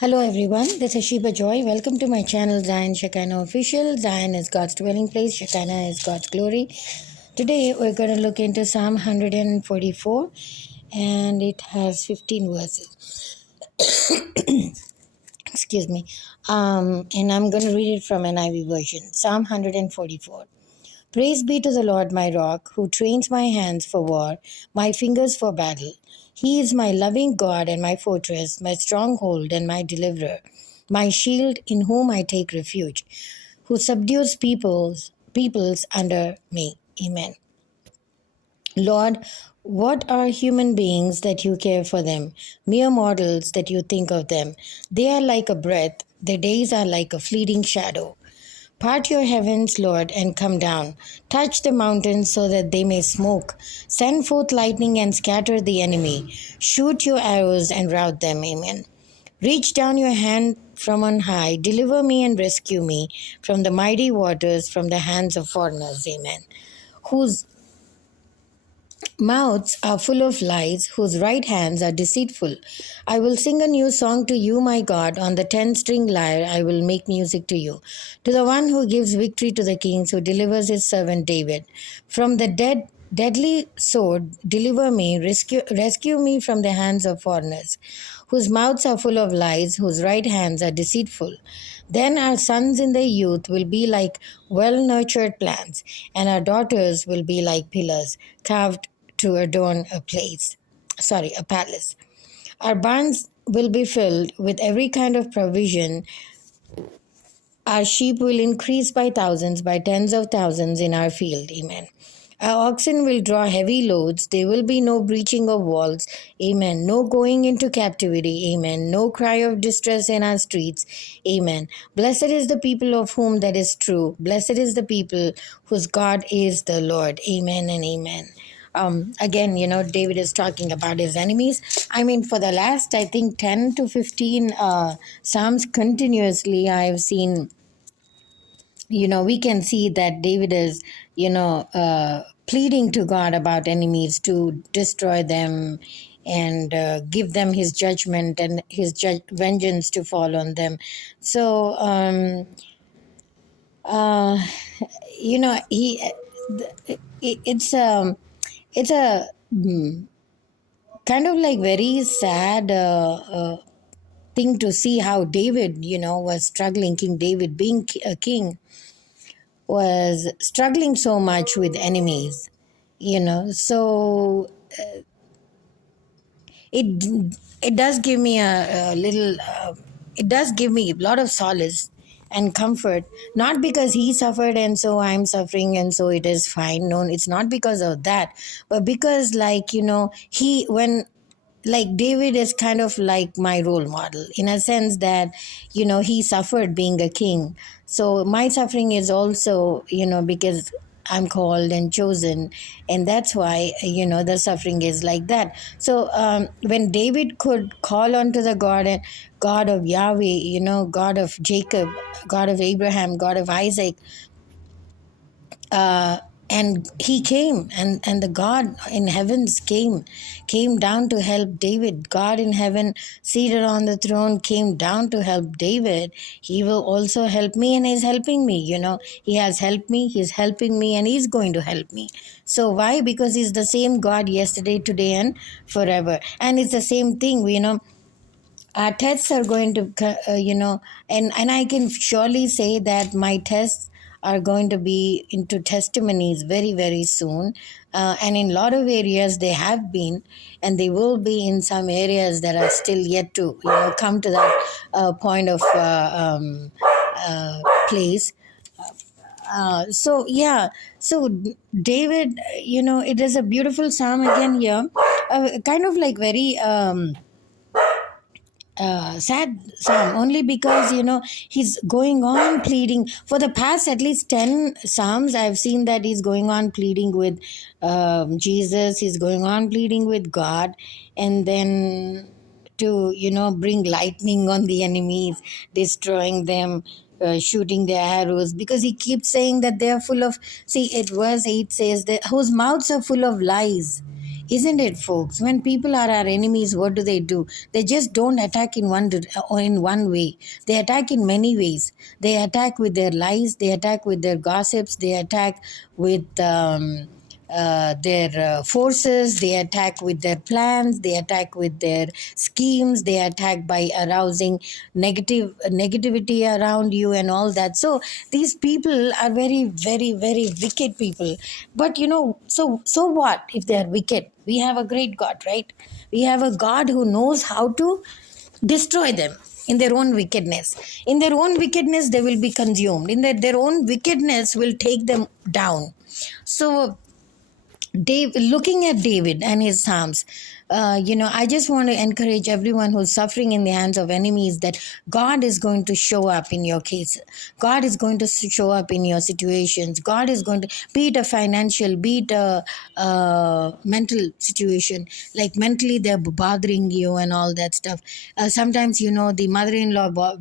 Hello everyone, this is Sheba Joy. Welcome to my channel Zion Shekinah Official. Zion is God's dwelling place, Shekinah is God's glory. Today we're going to look into Psalm 144 and it has 15 verses. Excuse me. And I'm going to read it from NIV version. Psalm 144. Praise be to the Lord my rock, who trains my hands for war, my fingers for battle. He is my loving God and my fortress, my stronghold and my deliverer, my shield in whom I take refuge, who subdues peoples under me. Amen. Lord, what are human beings that you care for them, mere mortals that you think of them? They are like a breath, their days are like a fleeting shadow. Part your heavens, Lord, and come down. Touch the mountains so that they may smoke. Send forth lightning and scatter the enemy. Shoot your arrows and rout them. Amen. Reach down your hand from on high. Deliver me and rescue me from the mighty waters, from the hands of foreigners. Amen. Whose mouths are full of lies, whose right hands are deceitful. I will sing a new song to you, my God. On the 10-string lyre I will make music to you. To the one who gives victory to the kings, who delivers his servant David. From the deadly sword, deliver me, rescue me from the hands of foreigners, whose mouths are full of lies, whose right hands are deceitful. Then our sons in their youth will be like well nurtured plants, and our daughters will be like pillars carved to adorn a palace. Our barns will be filled with every kind of provision. Our sheep will increase by thousands, by tens of thousands in our field. Amen. Our oxen will draw heavy loads. There will be no breaching of walls. Amen. No going into captivity. Amen. No cry of distress in our streets. Amen. Blessed is the people of whom that is true. Blessed is the people whose God is the Lord. Amen and amen. Again, David is talking about his enemies. I mean, for the last, I think, 10 to 15 Psalms continuously, I've seen, we can see that David is, pleading to God about enemies to destroy them and give them his judgment and his vengeance to fall on them. So, uh, he, it's a kind of like very sad thing to see how David, was struggling. King David, being a king, was struggling so much with enemies, so it it does give me a little it does give me a lot of solace and comfort, not because he suffered and so I'm suffering and so it is fine. No, it's not because of that, but because, like, he when like David is kind of like my role model, in a sense that he suffered being a king. So my suffering is also, because I'm called and chosen, and that's why the suffering is like that. So when David could call onto the God of Yahweh, God of Jacob, God of Abraham, God of Isaac, uh, and he came, and the God in heavens came down to help David. God in heaven seated on the throne came down to help David. He will also help me, and he's helping me. He has helped me, he's helping me, and he's going to help me. So why? Because he's the same God yesterday, today, and forever. And it's the same thing, our tests are going to, and I can surely say that my tests are going to be into testimonies very, very soon. And in a lot of areas they have been, and they will be in some areas that are still yet to, come to that point of place. So yeah, so David, it is a beautiful psalm again here, kind of like very sad psalm, only because he's going on pleading for the past at least 10 psalms. I've seen that he's going on pleading with Jesus, he's going on pleading with God, and then to bring lightning on the enemies, destroying them, shooting their arrows, because he keeps saying that they are full of, see, it verse 8 says that whose mouths are full of lies. Isn't it, folks? When people are our enemies, what do? They just don't attack in or in one way. They attack in many ways. They attack with their lies. They attack with their gossips. They attack with their forces. They attack with their plans. They attack with their schemes. They attack by arousing negativity around you and all that. So these people are very, very, very wicked people. But so what if they are wicked? We have a great God, right? We have a God who knows how to destroy them in their own wickedness. In their own wickedness, they will be consumed. In their own wickedness will take them down. So looking at David and his Psalms, I just want to encourage everyone who's suffering in the hands of enemies that God is going to show up in your case. God is going to show up in your situations. God is going to, be it a financial, be it a mental situation, like mentally they're bothering you and all that stuff. Sometimes, the mother-in-law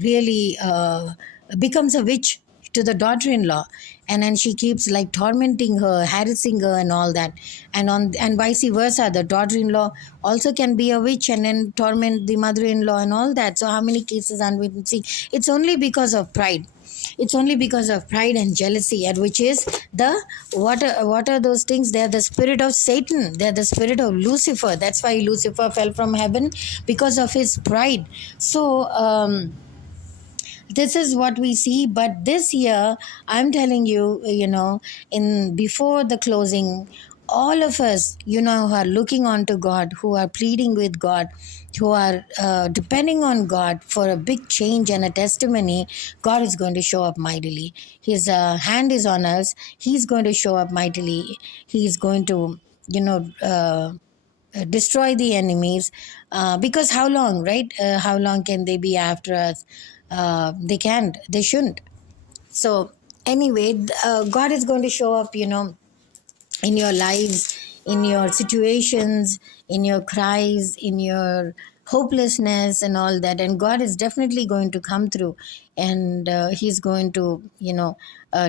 really becomes a witch to the daughter-in-law, and then she keeps like tormenting her, harassing her and all that, and vice versa. The daughter-in-law also can be a witch and then torment the mother-in-law and all that. So how many cases are we seeing? It's only because of pride. It's only because of pride and jealousy, and which is the what are those things? They are the spirit of Satan. They are the spirit of Lucifer. That's why Lucifer fell from heaven, because of his pride. So this is what we see. But this year, I'm telling you, in before the closing, all of us, who are looking on to God, who are pleading with God, who are depending on God for a big change and a testimony, God is going to show up mightily. His hand is on us. He's going to show up mightily. He's going to, destroy the enemies, because how long, right? How long can they be after us? They can't, they shouldn't. So anyway, God is going to show up, in your lives, in your situations, in your cries, in your hopelessness and all that. And God is definitely going to come through, and He's going to,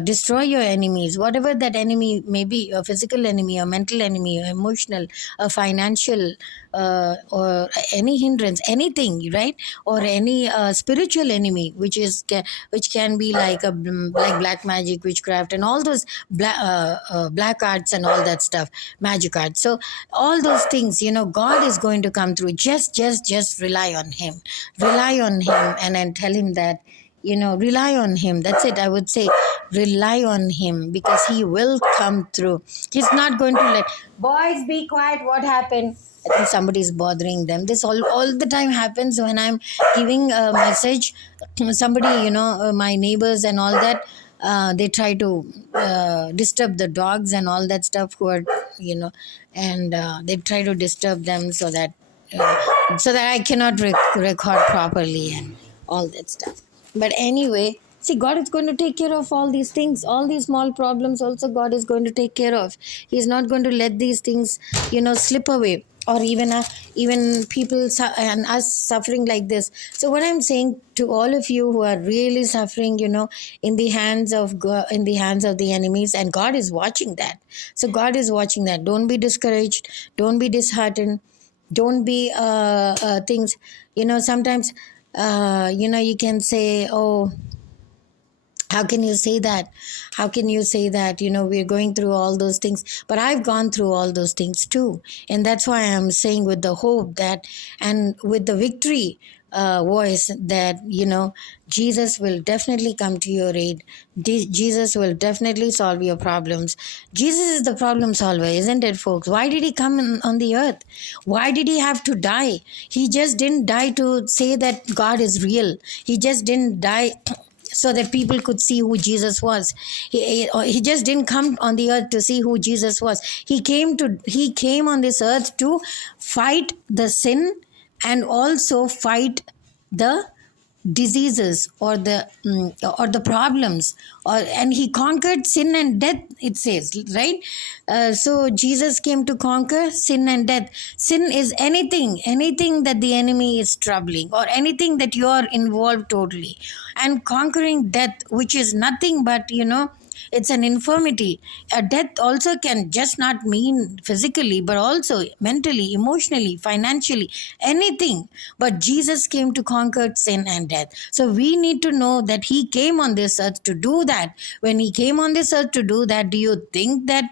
destroy your enemies, whatever that enemy may be, a physical enemy, a mental enemy, a emotional, a financial, or any hindrance, anything, right? Or any spiritual enemy, which can be like like black magic, witchcraft, and all those black arts and all that stuff, magic arts. So all those things, God is going to come through. Just rely on Him. Rely on Him, and then tell Him that, rely on Him. That's it. I would say rely on Him, because He will come through. He's not going to let boys be quiet. What happened? I think somebody is bothering them. This all the time happens when I'm giving a message. Somebody, my neighbors and all that, they try to disturb the dogs and all that stuff, who are, and they try to disturb them so that I cannot record properly and all that stuff. But anyway, see, God is going to take care of all these things, all these small problems. Also, God is going to take care of. He's not going to let these things, slip away, or even people and us suffering like this. So what I'm saying to all of you who are really suffering, in the hands of God, in the hands of the enemies, and God is watching that. So God is watching that. Don't be discouraged. Don't be disheartened. Don't be things. Sometimes you can say, oh, how can you say that? How can you say that? We're going through all those things. But I've gone through all those things too. And that's why I'm saying, with the hope that, and with the victory voice, that, Jesus will definitely come to your aid. Jesus will definitely solve your problems. Jesus is the problem solver, isn't it, folks? Why did He come on the earth? Why did He have to die? He just didn't die to say that God is real. He just didn't die so that people could see who Jesus was. He just didn't come on the earth to see who Jesus was. He came on this earth to fight the sin, and also fight the diseases, or the problems, and He conquered sin and death, it says, right? So Jesus came to conquer sin and death. Sin is anything that the enemy is troubling, or anything that you are involved totally, and conquering death, which is nothing but It's an infirmity. A death also can just not mean physically, but also mentally, emotionally, financially, anything. But Jesus came to conquer sin and death. So we need to know that he came on this earth to do that. When he came on this earth to do that, do you think that,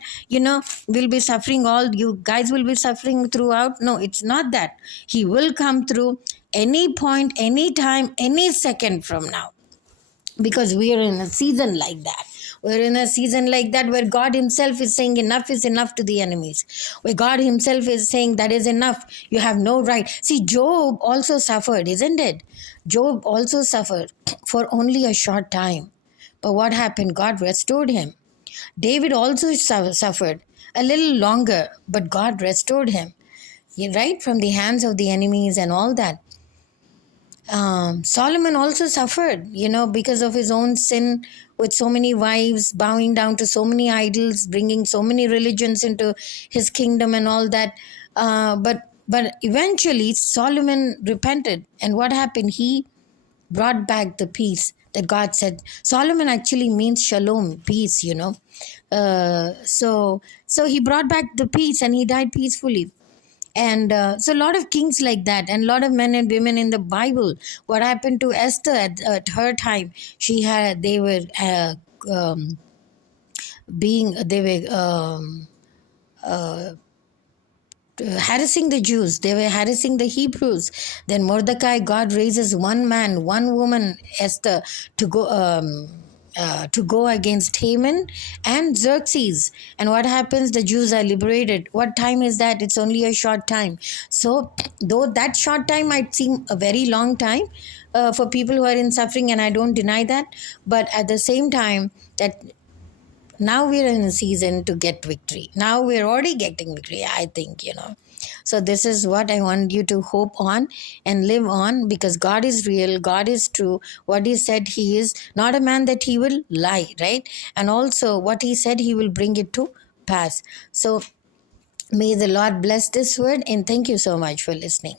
we'll be suffering, all you guys will be suffering throughout? No, it's not that. He will come through any point, any time, any second from now, because we are in a season like that. We're in a season like that where God himself is saying enough is enough to the enemies, where God himself is saying that is enough, you have no right. See, Job also suffered, isn't it? Job also suffered for only a short time, but what happened? God restored him. David also suffered a little longer, but God restored him, right, from the hands of the enemies and all that. Solomon also suffered, because of his own sin, with so many wives, bowing down to so many idols, bringing so many religions into his kingdom and all that. But eventually Solomon repented, and what happened? He brought back the peace that God said. Solomon actually means shalom, peace. So he brought back the peace, and he died peacefully. And so a lot of kings like that, and a lot of men and women in the Bible. What happened to Esther at her time? They were being they were harassing the Jews. They were harassing the Hebrews. Then Mordecai, God raises one man, one woman, Esther, to go against Haman and Xerxes. And what happens? The Jews are liberated. What time is that? It's only a short time. So, though that short time might seem a very long time for people who are in suffering, and I don't deny that, but at the same time, that now we're in a season to get victory. Now we're already getting victory, I think. So this is what I want you to hope on and live on, because God is real, God is true. What he said, he is not a man that he will lie, right? And also what he said, he will bring it to pass. So may the Lord bless this word, and thank you so much for listening.